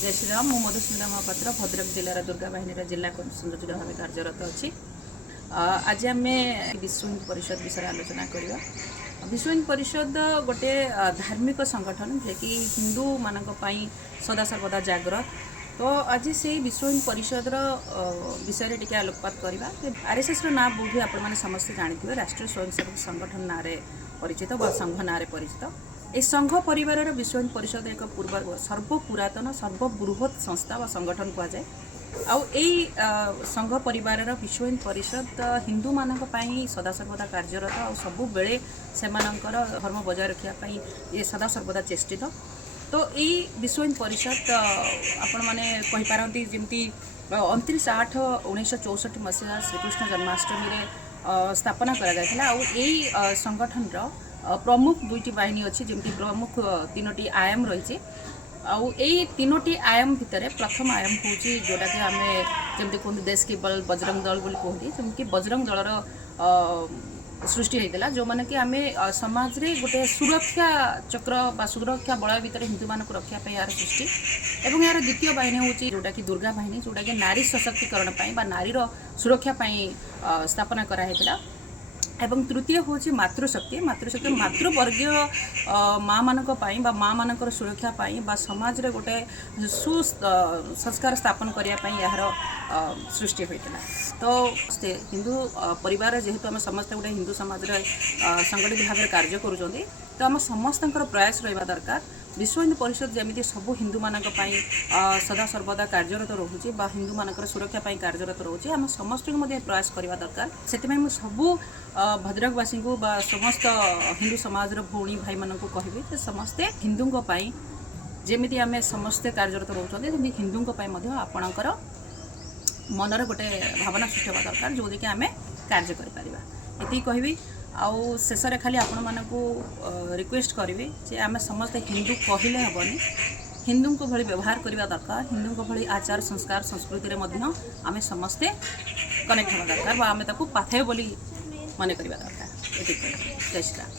जय श्री राम। मु मधुस्मिता महापात्र भद्रक जिलार दुर्गा बाहिनी जिला संयोजक भाव कार्यरत अच्छी। आज आम विश्व हिंदू परिषद विषय आलोचना करवा। विश्व हिंदू परिषद गोटे धार्मिक संगठन जे कि हिंदू मान सदा सर्वदा जागृत। तो आज से विश्व हिंदू परिषद विषय टी आलोकपात करवा। आरएसएस ना बोध आप समस्ते जानते राष्ट्रीय स्वयंसेवक संगठन ना परिचित संघ ना परिचित। ए संघ परिवार विश्व हिंदू परिषद एक पूर्व सर्वपुरातन सर्वबृहत संस्था व संगठन कहुए। संघ परिवार विश्व हिंदू परिषद हिंदू मान सदा सर्वदा कार्यरत और सबु बेले से धर्म बजाय रखापी ये सदा सर्वदा चेष्टित। तो यही विश्व हिंदू परिषद आपण मैंने कहीपारती जमी 29/8/1964 मसीहा श्रीकृष्ण जन्माष्टमी स्थापना कर संगठन प्रमुख दुईटी बाहिनी अच्छी जमी प्रमुख 3टी आयाम रही। आई 3टी आयाम भितर प्रथम आयाम हूँ जोटा कि आम जमी कहते देश की बल बजरंग दल कहते जमीक बजरंग दलर सृष्टि होता जो मैंने कि आम समाज रे गोटे सुरक्षा चक्र बा सुरक्षा बलय भितर हिंदू मान रखापी यार सृष्टि। एवं यार द्वितीय बाहिनी हूँ जोटा कि दुर्गा बाहिनी जोटा कि नारी सशक्तिकरण बा नारीर सुरक्षा स्थापना कराइला। एवं तृतीय हूँ मातृशक्ति मातृवर्गीय माँ मानी माँ मान सुरक्षा बा समाज रे गोटे सुसंस्कार स्थापन करने यार सृष्टि होता। तो हिंदू परिवार जेहेतु आम समस्त गोटे हिंदू समाज संगठित भाव में कार्य करुँच तो आम समस्त प्रयास रहा दरकार विश्व हिंदू परिषद जमी सबू हिंदू मान सदा सर्वदा कार्यरत रोचे हिंदू मान सुरक्षा कार्यरत रोचे आम समस्त प्रयास करवा दरकार। से सबू भद्रकवासी को समस्त हिंदू समाज भौणी भाई मान कहि समस्ते हिंदू जमी आम समस्ते कार्यरत रोचे हिंदू आपणकर मनर गोटे भावना सृष्टि होगा दरकार जो कि आम कार्य करें कहबी। आउ शेष खाली आपण मानकू रिक्वेस्ट करी जे आम समस्त हिंदू कहले हेनी हिंदू को भली व्यवहार करवा दरकार। हिंदू को भली आचार संस्कार संस्कृति आम समस्ते कनेक्ट होगा दरकार आम पाथेय बोली मन करवा दरकार। जय श्री राम।